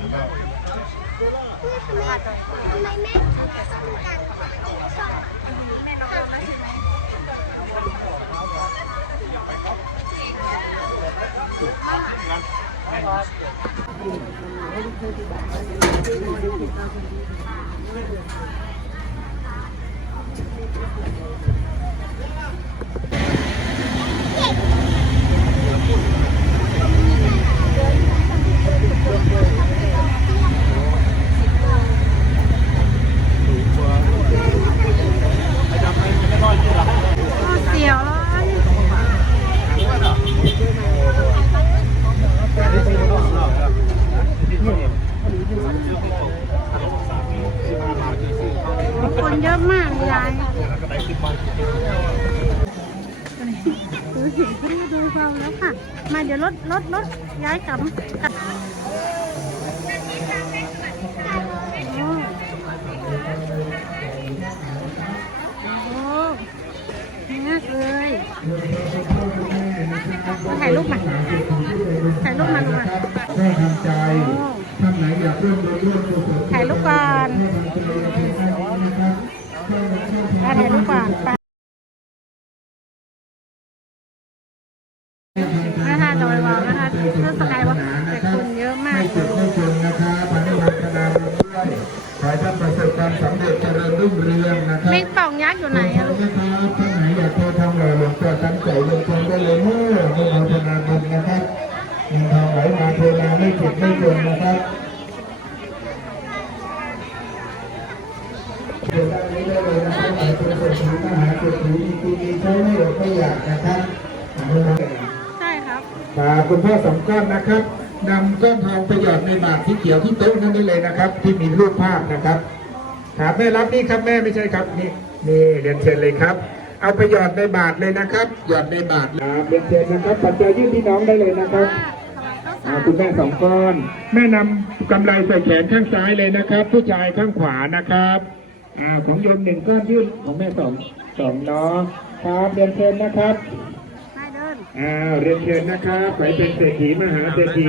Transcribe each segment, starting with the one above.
ทำไมแม่ถึงจะต้องการชอบแม่น้องมาใช่ไหมเสียวแล้วอันนี้คนเยอะมากเลยยาย ดูสิขึ้นมาดูเราแล้วค่ะ มาเดี๋ยวรถรถรถย้ายกลับกับโอ้โอ้มากเลยมาถ่ายรูปมาถ่ายรูปมาดูมาก็ทำใจท่านไหนอยากร่วมบุญร่วมถ่ายรูปก่อนมาถ่ายรูปก่อน ให้ท่านประสบความสำเร็จเจริญรุ่งเรืองนะครับเมงป่องยักษ์อยู่ไหนอะลูกนะครับท่านไหนอยากโทรทำหล่อหลวงพ่อตั้งใจลงทุนได้เลยเมื่อไม่เอาธนาบุญนะครับเงินทองไหลมาเทมาไม่เจ็บไม่จนนะครับเดี๋ยวด้านนี้ได้เลยนะครับหลายคนเศรษฐีมหาเศรษฐีมีกินมีใช้ไม่อดไม่อยากนะครับอนุโมทนาใช่ครับครับคุณพ่อสองก้อนนะครับ นำก้อนทองไปหยอดในบาตรที่เขียวที่โต๊ะนั่นได้เลยนะครับ ที่มีรูปภาพนะครับครับแม่รับนี่ครับแม่ไม่ใช่ครับนี่นี่เรียนเชิญเลยครับ เอาไปหยอดในบาตรเลยนะครับ หยอดในบาตรครับเรียนเชิญนะครับปัจจัยยื่นพี่น้องได้เลยนะครับอ่าคุณแม่สองก้อน แม่นำกำไรใส่แขนข้างซ้ายเลยนะครับ ผู้ชายข้างขวานะครับอ่าของโยมหนึ่งก้อนยื่นของแม่สองสองเนาะครับเรียนเชิญนะครับให้เดิน อ่าเรียนเชิญนะครับไปเป็นเศรษฐีมหาเศรษฐี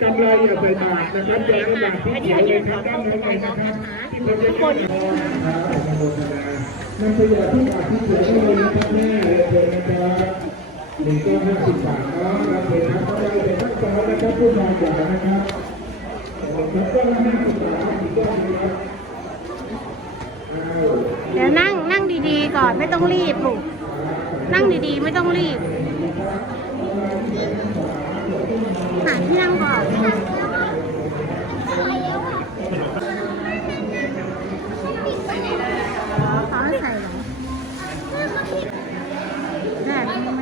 กำไรอย่าใส่บาทนะครับอย่าใส่บาทที่เขียวเลยครับด้านในเลยนะครับที่คนจะคนนะครับนุโมทนำประโยชน์ที่บาทที่เขียวได้เลยนะครับแม่เรียนเชิญนะครับหนึ่งก้อนห้าสิบบาทเนาะรับเลยครับก็ได้เป็นทั้งสองนะครับผู้ชาจ๋านะครับก้อนะห้าสิบบาทอีกก้อนนึงครับเดี๋ยวนั่งนั่งดีๆก่อนไม่ต้องรีบลูกนั่งดีๆ ไม่ต้องรีบ หาที่นั่งก่อนเขาให้ใส่หรอได้ไหมไหม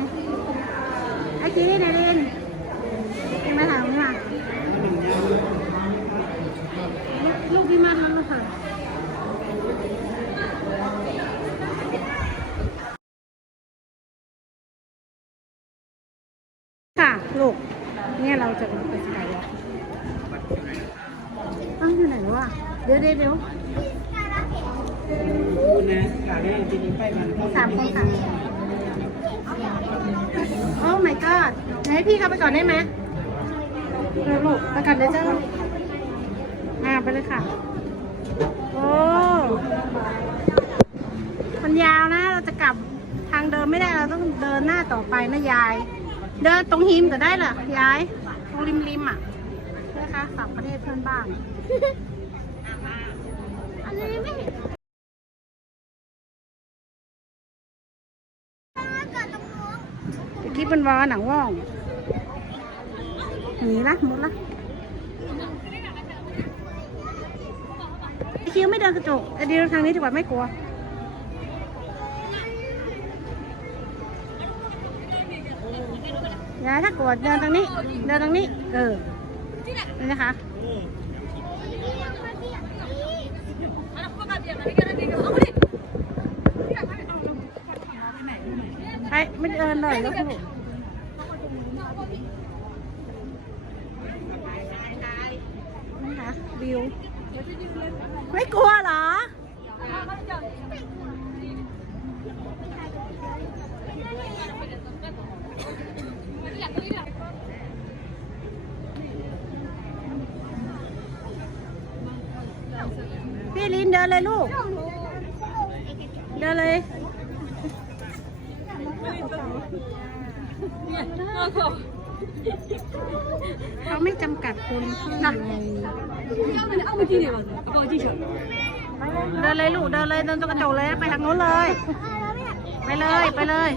ไอ้กี้นี่นเล่นยังมาถามว่าลูกพี่มาทำแล้วค่ะค่ะ ลูก เนี่ยเราจะไปสกายวอล์กอ้าวอยู่ไหนวะเดี๋ยวเดี๋ยวเดี๋ยวสามคนค่ะโอ้ my god ไหนให้พี่เข้าไปก่อนได้ไหมเร็วลูกไปก่อนเดี๋ยวเจ้าอ่าไปเลยค่ะ โอ้ มันยาวนะ เราจะกลับทางเดิมไม่ได้ เราต้องเดินหน้าต่อไปนะยาย เดินตรงหิมก็ได้เหรอย้ายตรงริมริมๆอะนะคะฝั่งประเทศเพื่อนบ้านอันนี้ไม่เห็นเกิดตรงนู้นตะกี้เป็นวอหนังว่องหนีละหมดละไอคิวไม่เดินกระจกไอเดียทางนี้ดีกว่าไม่กลัว ยายถ้ากดเดินตรงนี้ เดินตรงนี้ เออนี่นะคะไปไม่เดินเลยแล้วคุณนี่ค่ะวิว ไม่กลัวเหรอ พี่ลิ นเดินเลยลูก เดินเลยเขาไม่จำกัดคนเข้าเลยเดินเลยลูกเดินเลยเดินตรงกระจกเลยไปทางโน้นเลย ไปเลยไปเลย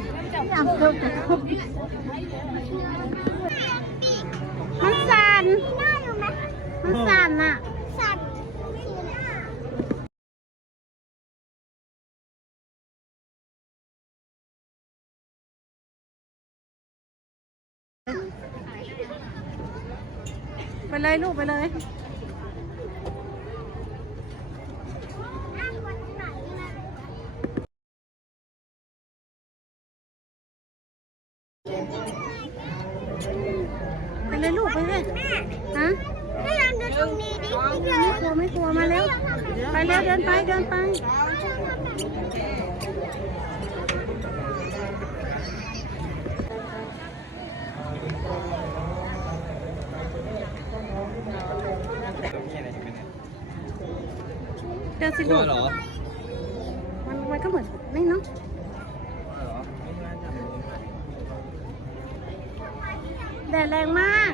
มันสั่นหน้าอยู่ไหมมันสั่นอะ เลยลูกไปเลยไปเลยลูกไปเลยฮะแม่ลองดูตรงนี้ดิไม่กลัวไม่กลัวมาเร็วไปเร็วเดินไปเดินไป เดินสิลูกมันมันก็เหมือนนี่เนาะแดดแรงมาก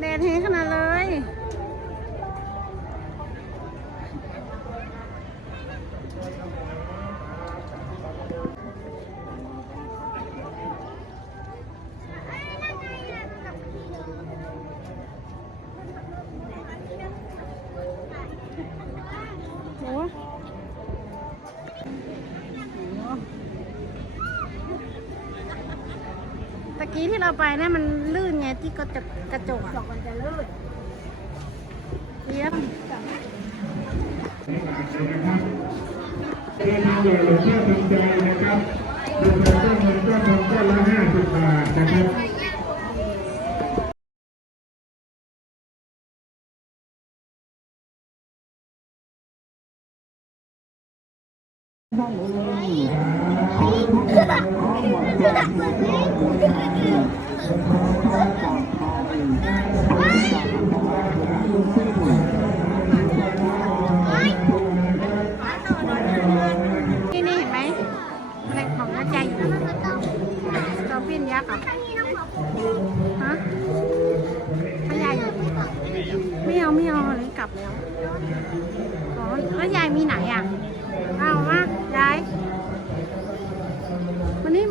แดดแห้งขนาดเลย ตะกี้ที่เราไปเนี่ยมันลื่นไงที่กระจกกระจกอะมันจะลื่นเยี่ยมเดินทางโดยหลวงพ่อทำใจ 哎呀！哎呀！真的，真的，真的，真的，真的，真的。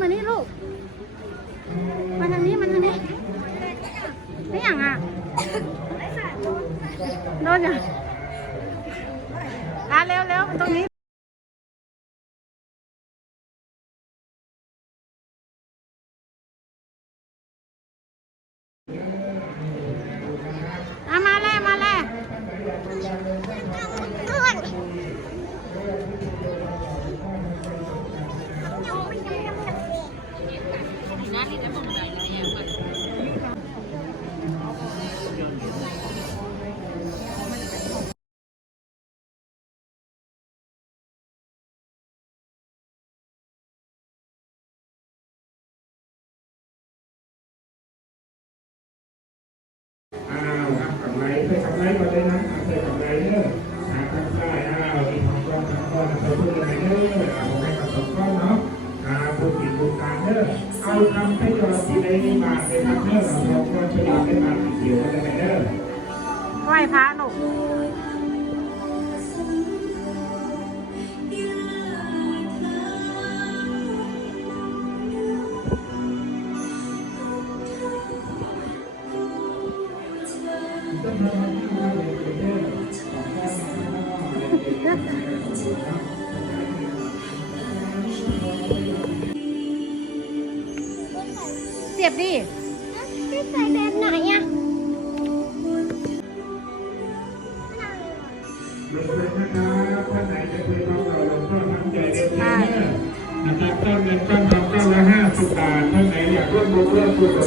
มานี่นี่ลูก มาทางนี้ มาทางนี้ ไม่อย่างอะโดนอย่างอะเร็วเร็วตรงนี้มาแล้วมาแล้ว เเสียบดิพี่ใส่แบบไหนอะลงทุนนะครับท่านไหนจะเคยทำต่อหลวงพ่อทำใจเด็ดเลยนะนะครับต้นเงินต้นทองต้นละห้าสิบบาทท่านไหนอยากร่วมบุญร่วมกุศล